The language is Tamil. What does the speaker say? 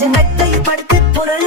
நெஞ்ச கட்டை படுத்து பொருள்.